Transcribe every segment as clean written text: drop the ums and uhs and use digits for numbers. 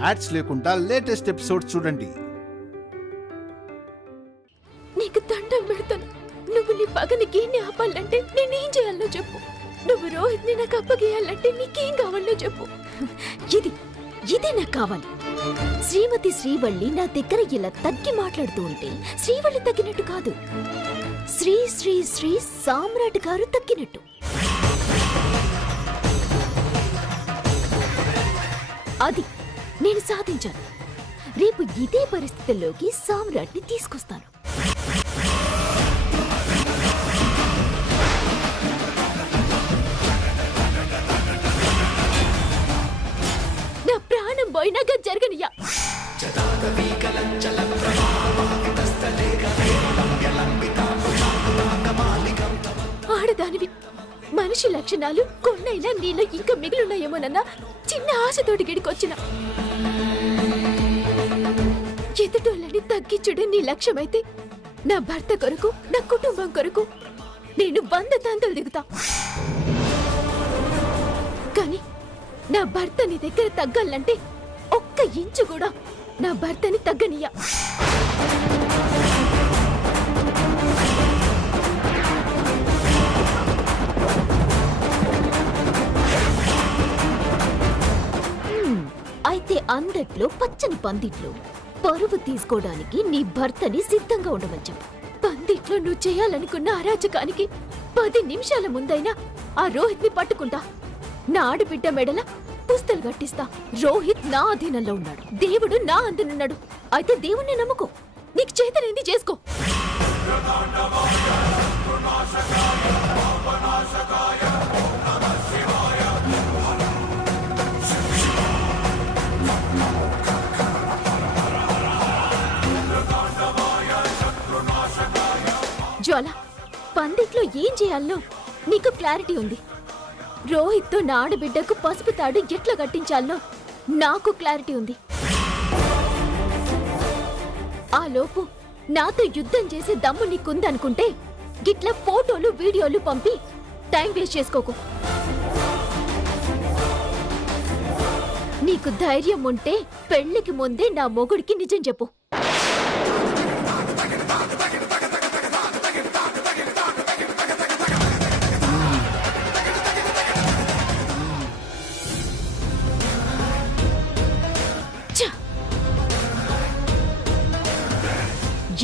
Ads లేకుండా latest episodes చూడండి. నీకు దండం పెడతాను. నువ్వు నీ పగని గీన్ని ఆపాలంటే నేనేం చేయాలో చెప్పు. నువ్వు రోహిత్ని నాకు అప్పగేయాలంటే నీకేం కావాలో చెప్పు. ఇదే నాకు కావాలి. శ్రీమతి శ్రీవల్లి నా దగ్గర ఇలా తగ్గి మాట్లాడుతూ ఉంటే శ్రీవల్లి తగ్గినట్టు కాదు, శ్రీ శ్రీ శ్రీ సామ్రాట్ గారు తగ్గినట్టు. అది నేను సాధించాను. రేపు ఇదే పరిస్థితుల్లోకి సామ్రాట్ని తీసుకొస్తాను. నా ప్రాణం పోయినాక జరగనియా. ఆడదానివి, మనిషి లక్షణాలు కొన్నైనా నీలో ఇంకా మిగిలిన్నాయేమోనన్నా చిన్న ఆశతోటి గిడికొచ్చిన. ఎదుటోళ్ళని తగ్గించుడే నీ లక్ష్యమైతే నా భర్త కొరకు, నా కుటుంబం కొరకు నేను 100 తంతులు దిగుతా. కానీ నా భర్త నీ దగ్గర తగ్గాలంటే 1 ఇంచు కూడా నా భర్తని తగ్గనియ్యా. అయితే అందట్లో పచ్చని పందిట్లో పరువు తీసుకోవడానికి నీ భర్తని సిద్ధంగా ఉండమని చెప్పు. పందిట్లో నువ్వు చేయాలనుకున్న అరాచకానికి 10 నిమిషాల ముందైనా ఆ రోహిత్ని పట్టుకుంటా. నా ఆడబిడ్డ మెడల పుస్తలు కట్టిస్తా. రోహిత్ నా అధీనంలో ఉన్నాడు, దేవుడు నా అందునున్నాడు. అయితే దేవుణ్ణి నమ్ముకో, నీకు చేతనైంది చేసుకో. జ్వాల, పందిట్లో ఏం చేయాలనో నీకు క్లారిటీ ఉంది. రోహిత్తో నా ఆడబిడ్డకు పసుపు తాడు ఎట్లా కట్టించాలనో నాకు క్లారిటీ ఉంది. ఆ లోపు నాతో యుద్ధం చేసే దమ్ము నీకుందనుకుంటే గిట్లా ఫోటోలు వీడియోలు పంపి టైం వేస్ట్ చేసుకోకు. నీకు ధైర్యం ఉంటే పెళ్లికి ముందే నా మొగుడికి నిజం చెప్పు.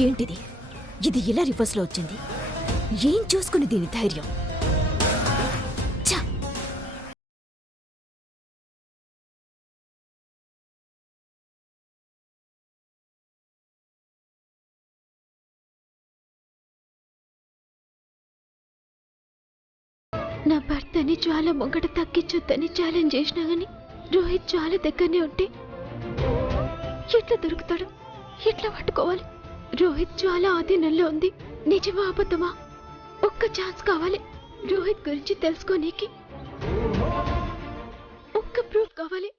ఏంటిది? ఇది ఇలా రివర్స్ లో వచ్చింది. ఏం చూసుకుని దీని ధైర్యం? నా భర్తని జ్వాల మొంగట తగ్గించొద్దని ఛాలెంజ్ చేసినా గాని రోహిత్ జ్వాల దగ్గరనే ఉంటే ఎట్లా దొరుకుతాడు? ఎట్లా పట్టుకోవాలి? రోహిత్ జ్వాల ఆధీనంలో ఉంది. నిజమా అబద్ధమా? 1 ఛాన్స్ కావాలి. రోహిత్ గురించి తెలుసుకోనీకి 1 ప్రూఫ్ కావాలి.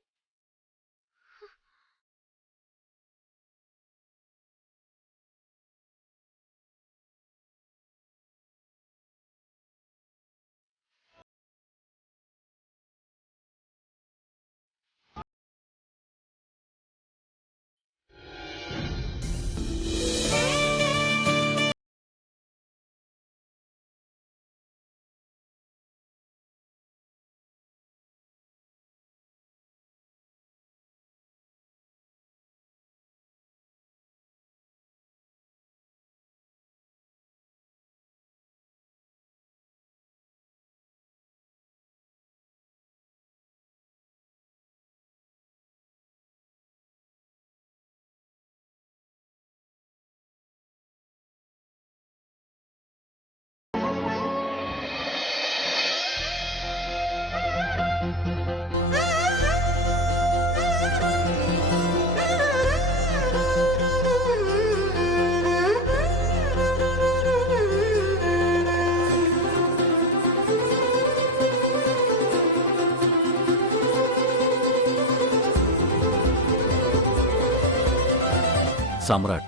సామ్రాట్,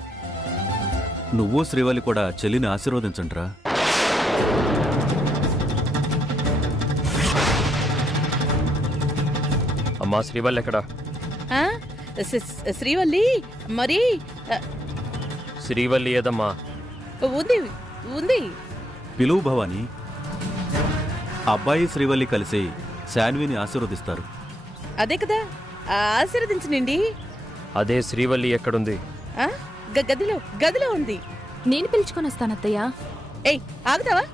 నువ్వు శ్రీవల్లి కూడా చెల్లిని ఆశీర్వదించండిరా. అమ్మా శ్రీవల్లి ఎక్కడా? శ్రీవల్లి మరి శ్రీవల్లి ఏదమ్మా? ఉంది ఉంది. పిలువు భవాని. అబ్బాయి శ్రీవల్లి కలిసి శాన్విని ఆశీర్వదిస్తారు. అదే కదా, ఆశీర్వదించనండి. అదే శ్రీవల్లి ఎక్కడుంది? గదిలో ఉంది. నేను పిలుచుకొని వస్తానత్తయ్య. ఏయ్ ఆగుతావా?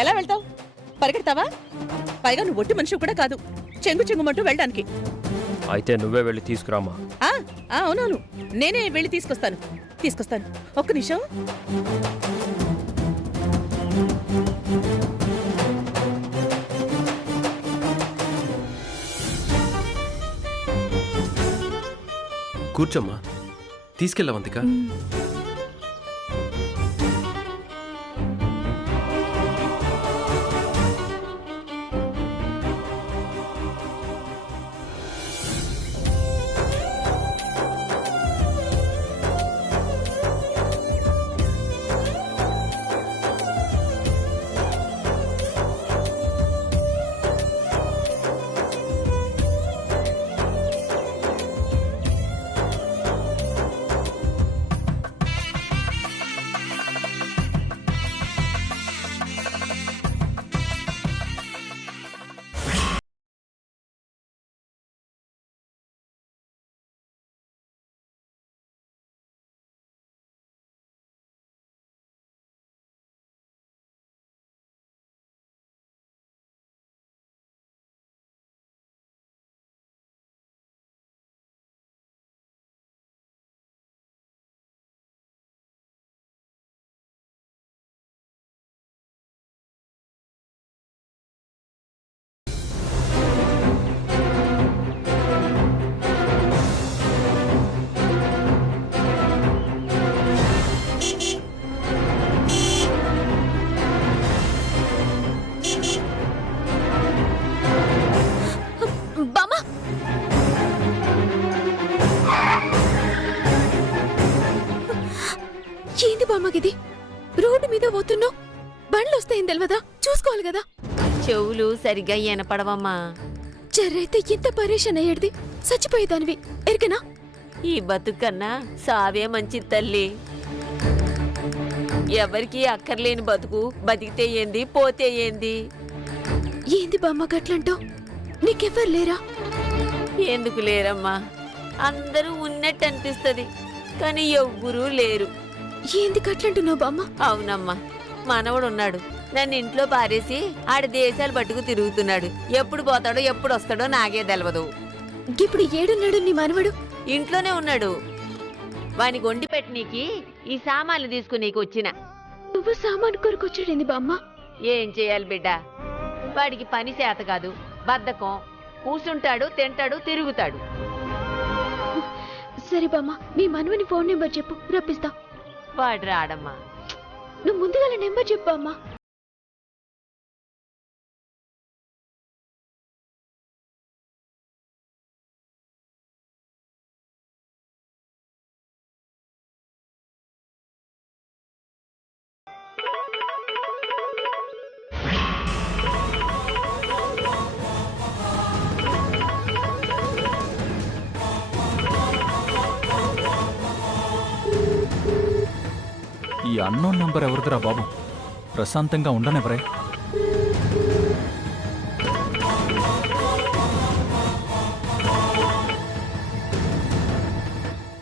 ఎలా వెళ్తావు? పరిగెడతావా? పైగా నువ్వు ఒట్టి మనిషి కూడా కాదు, చెంగుమంటూ వెళ్ళడానికి. అయితే నువ్వే వెళ్ళి తీసుకురామా. అవునవును, నేనే వెళ్ళి తీసుకొస్తాను. ఒక్క నిమిషం. కూర్చోమ్మా, తీసుకెళ్ళవంతిక. ఏంది బామ్మగిది? రోడ్డు మీద పోతున్నావు, బండ్లు వస్తాయని తెలియదా? చూసుకోవాలి కదా. చెవులు సరిగ్గా వినపడవమ్మా. జర్రైతే ఎంత పరేషాన్ అయ్యేది, చచ్చిపోయేదానివి ఎరికనా? ఈ బతుకన్నా సావే మంచి తల్లి. ఎవరికి అక్కర్లేని బతుకు, బతికితే ఏంది పోతే ఏంది? ఏంది బామ్మ గట్లంటావు? నీకెవ్వరు లేరా? ఎందుకు లేరమ్మా? అందరూ ఉన్నట్టు అనిపిస్తది, కానీ ఎవ్వరూ లేరు. ఏంది గట్లంటున్నావు బామ్మ? అవునమ్మా, మనవడున్నాడు, నన్ను ఇంట్లో పారేసి ఆడి దేశాలు పట్టుకు తిరుగుతున్నాడు. ఎప్పుడు పోతాడో ఎప్పుడు వస్తాడో నాకే తెలవదు. ఇప్పుడు ఏడున్నాడు నీ మనవడు? ఇంట్లోనే ఉన్నాడు. వానికి వండి పెట్టనీకి ఈ సామాన్లు తీసుకునేకి వచ్చిన. నువ్వు సామాను కొరకొచ్చాడింది బామ్మ. ఏం చేయాలి బిడ్డ, వాడికి పని చేత కాదు, బద్ధకం. కూసుంటాడు, తింటాడు, తిరుగుతాడు. సరే బామ్మ, మీ మనవని ఫోన్ నెంబర్ చెప్పు, రప్పిస్తా. వాడు రాడమ్మా. నువ్వు ముందుగా నెంబర్ చెప్పు అమ్మా. ఈ అన్నోన్ నంబర్ ఎవరిదిరా బాబు? ప్రశాంతంగా ఉండనివ్వరే.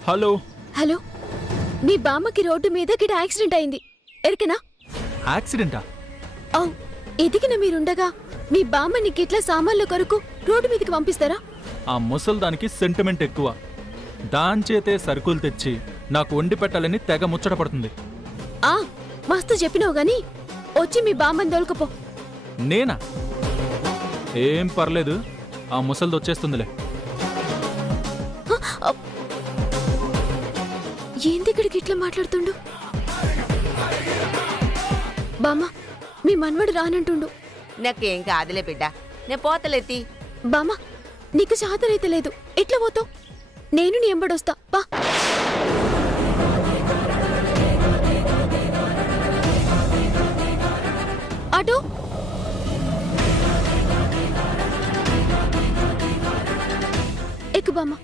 హలో హలో, మీ బామ్మకి రోడ్డు మీద గిడ యాక్సిడెంట్ అయింది ఎరికనా? యాక్సిడెంటా? అవు, ఎదిగిన మీరుండగా మీ బామ్మని గిట్ల సామాన్ల కొరకు రోడ్డు మీదకి పంపిస్తారా? ఆ ముసల్దానికి సెంటిమెంట్ ఎక్కువ. దాంచేతే సరుకులు తెచ్చి నాకు వండి పెట్టాలని తెగ ముచ్చట పడుతుంది. మస్తు చెప్పినావు గాని వచ్చి మీ బామ్మని దొలకపో. నేనా? ఏం పర్లేదు, ఆ ముసల్ది వచ్చేస్తుందిలే. ఏంది ఇక్కడికి ఇట్లా మాట్లాడుతుండు? బామ్మ, మీ మనవడు రానంటుండు. నాకేం కాదులే బిడ్డ, నే పోతలేతి. బామ్మ, నీకు సాధనైతే లేదు, ఎట్లా పోతావు? నేను నీ ఎంబడొస్తా పా. ఆటో ఎక్కు బామ్మ.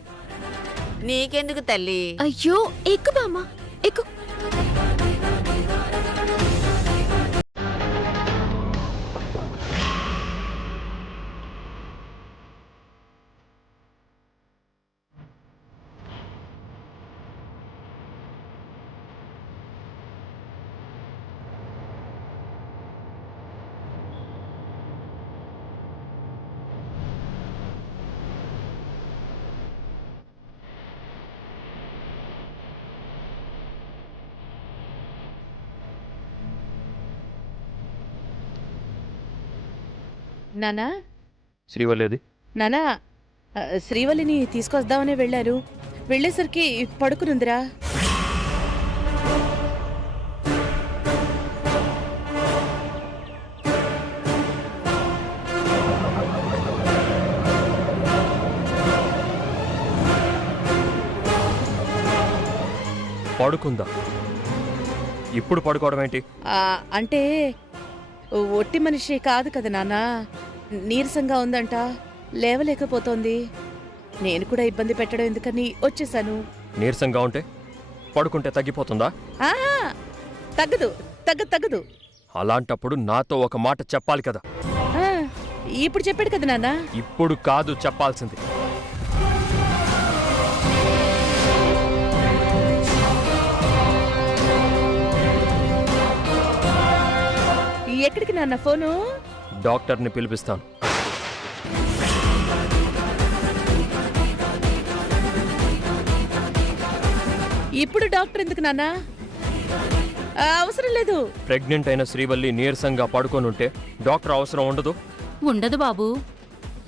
నీకెందుకు తల్లి? అయ్యో ఎక్కు బామ్మ, ఎక్కు. నానా శ్రీవల్లిది నానా శ్రీవల్లిని తీసుకొద్దామనే వెళ్ళారు. వెళ్ళేసరికి పడుకునుందిరా. పడుకుందా? ఇప్పుడు పడుకోవడం ఏంటి? అంటే ఒట్టి మనిషి కాదు కదా నాన్న, నీరసంగా ఉందంట, లేవలేకపోతోంది. నేను కూడా ఇబ్బంది పెట్టడం ఎందుకని వచ్చేసాను. నీరసంగా ఉంటే పడుకుంటే తగ్గిపోతుందా? ఆ, తగ్గదు తగ్గదు తగ్గదు. అలాంటప్పుడు నాతో ఒక మాట చెప్పాలి కదా. ఆ, ఇప్పుడు చెప్పాడు కదా నాన్న. ఇప్పుడు కాదు చెప్పాల్సింది. ఎక్కడికి నాన్న ఫోను? డాక్టర్ని పిలిపిస్తాను. ఇప్పుడు డాక్టర్ ఎందుకు నాన్న? అవసరం లేదు. ప్రెగ్నెంట్ అయిన శ్రీవల్లి నీరసంగా పడుకోనుంటే డాక్టర్ అవసరం ఉండదు. ఉండదు బాబు.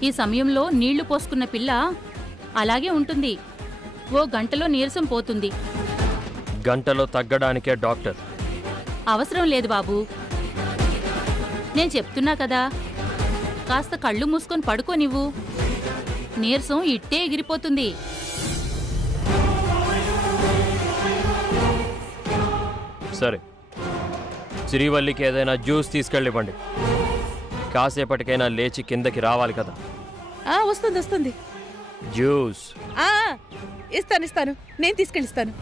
ఈ సమయంలో నీళ్లు పోసుకున్న పిల్ల అలాగే ఉంటుంది. ఓ గంటలో నీరసం పోతుంది. గంటలో తగ్గడానికే డాక్టర్. అవసరం లేదు బాబు. నేను చెప్తున్నా కదా, కాస్త కళ్ళు మూసుకొని పడుకోనివ్వు. నీరసం ఇట్టే ఎగిరిపోతుంది. సరే, శ్రీవల్లికి ఏదైనా జ్యూస్ తీసుకెళ్ళివ్వండి. కాసేపటికైనా లేచి కిందకి రావాలి కదా. వస్తుంది వస్తుంది. జ్యూస్. ఇస్తాను ఇస్తాను, నేను తీసుకెళ్ళిస్తాను.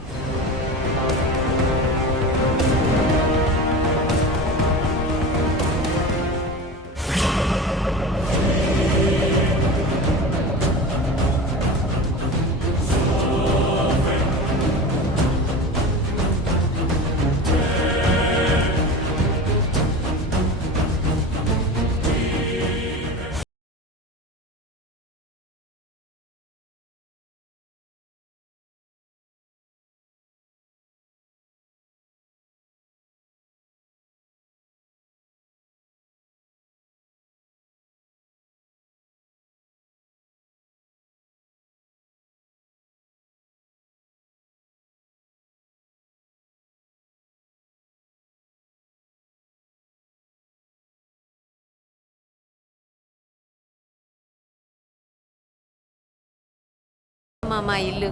మా ఇల్లు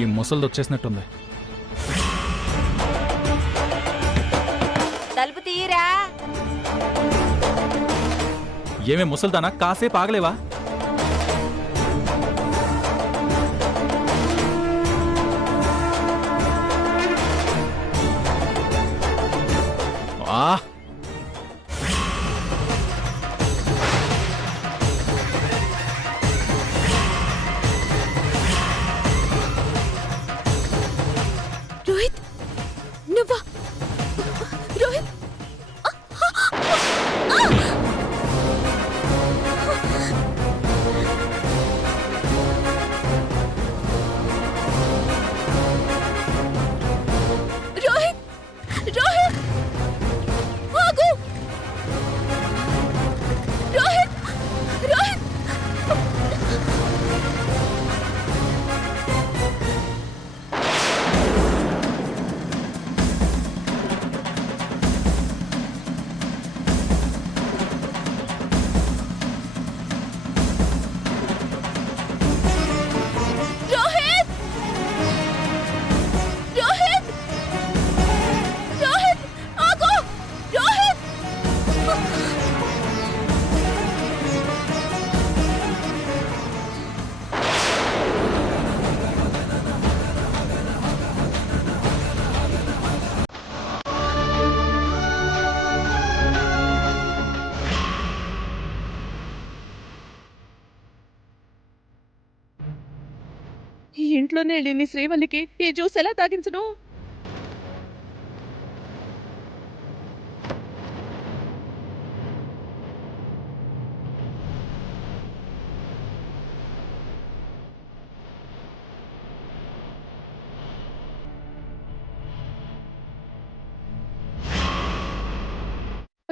ఈ ముసలిది వచ్చేసినట్టుంది. తలుపు తీయరా. ఏమే ముసల్దానా, కాసేపు ఆగలేవా? రోహిత్, నువ్వా? రోహిత్, ఈ ఇంట్లోనే లేని శ్రీవల్లికి ఈ జ్యూస్ ఎలా తాగించను?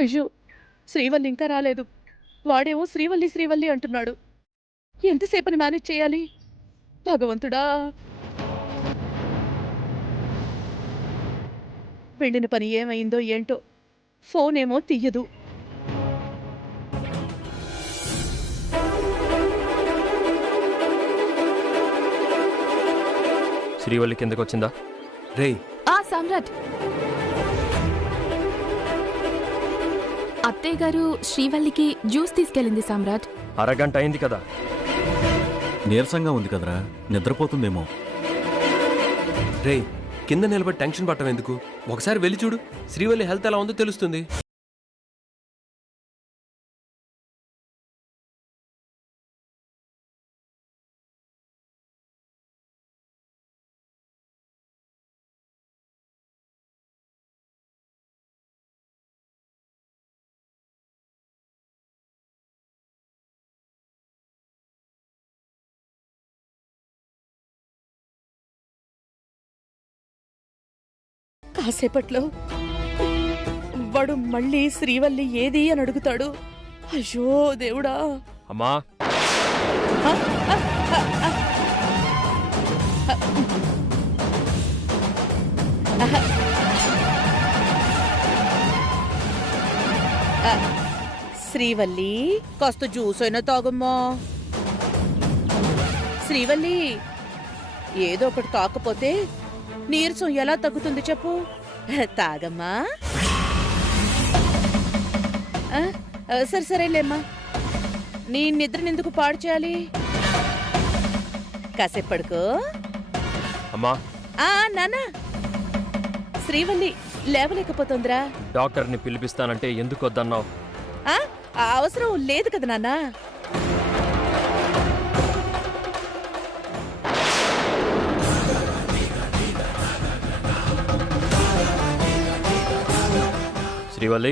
అయ్యో, శ్రీవల్లి ఇంకా రాలేదు. వాడేమో శ్రీవల్లి శ్రీవల్లి అంటున్నాడు. ఎంతసేపని మేనేజ్ చేయాలి? భగవంతుడా! వెళ్ళిన పని ఏమైందో ఏంటో, ఫోన్ ఏమో తీయదు. శ్రీవల్లి కిందకి వచ్చిందా? రేయ్, సామ్రాట్, అత్తయ్య గారు శ్రీవల్లికి జ్యూస్ తీసుకెళ్ళింది సామ్రాట్. అరగంట అయింది కదా. నీరసంగా ఉంది కదరా, నిద్రపోతుందేమో. రేయ్, కింద నిలబడి టెన్షన్ పట్టం ఎందుకు? ఒకసారి వెళ్ళి చూడు, శ్రీవల్లి హెల్త్ ఎలా ఉందో తెలుస్తుంది. కాసేపట్లో వాడు మళ్ళీ శ్రీవల్లి ఏది అని అడుగుతాడు. అయ్యో దేవుడా! అమ్మా, శ్రీవల్లి, కాస్త జ్యూస్ అయినా తాగమ్మా. శ్రీవల్లి, ఏదో ఒకటి కాకపోతే నీరసం ఎలా తగ్గుతుంది చెప్పు? తాగమ్మా. సరే సరేలేమ్మా, నీ నిద్రనెందుకు పాడు చేయాలి? కాసేపు పడుకో. అమ్మా, నానా, శ్రీవల్లి లేవలేకపోతుందిరా. డాక్టర్ని పిలిపిస్తానంటే ఎందుకు వద్దన్నావు? అవసరం లేదు కదా నాన్నా. శ్రీవల్లి,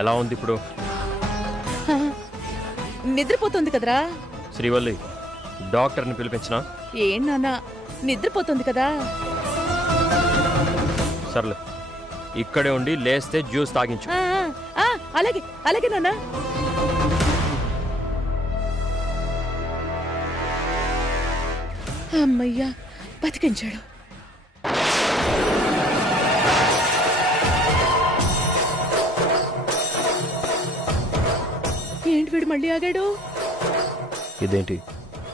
ఎలా ఉంది ఇప్పుడు? నిద్రపోతుంది కదరా. శ్రీవల్లి, డాక్టర్ని పిలిపించినా? ఏం నాన్నా, నిద్రపోతుంది కదా. సర్లే, ఇక్కడే ఉండి లేస్తే జ్యూస్ తాగించు. అలాగే అలాగే నాన్నా. అమ్మయ్యా, బతికించాడు. ఏంటి వీడు మళ్ళీ ఆగాడు? ఇదేంటి,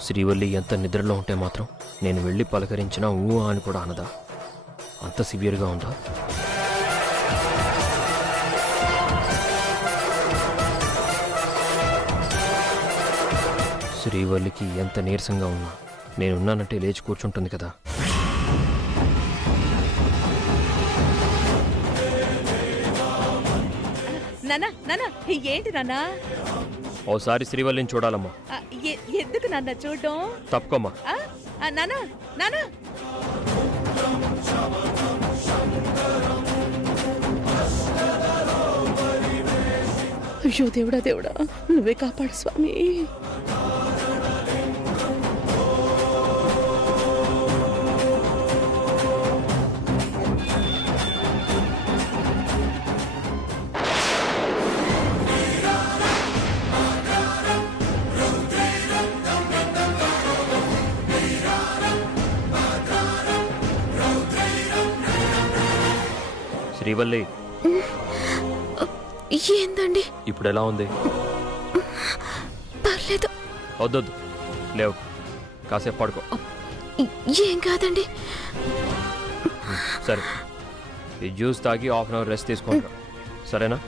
శ్రీవల్లి ఎంత నిద్రలో ఉంటే మాత్రం నేను వెళ్ళి పలకరించినా ఊ అని కూడా అనదా? అంత సివియర్గా ఉందా? శ్రీవల్లికి ఎంత నీరసంగా ఉన్నా నేనున్నానంటే లేచి కూర్చుంటుంది కదా. నానా నానా, ఏంటి నాన్నా? ఓసారి శ్రీవల్లిని చూడాలమ్మా. ఎందుకు నాన్న చూడడం? తప్పుకోమ్మా. నానా నానా, అయ్యో దేవుడా దేవుడా, నువ్వే కాపాడు స్వామి. శ్రీవల్లి, ఏందండి? ఇప్పుడు ఎలా ఉంది? పర్లేదు. వద్దొద్దు, లేవు, కాసేపు పడుకో. ఏం కాదండి. సరే, ఈ జ్యూస్ తాగి హాఫ్ అన్ అవర్ రెస్ట్ తీసుకుంటా, సరేనా?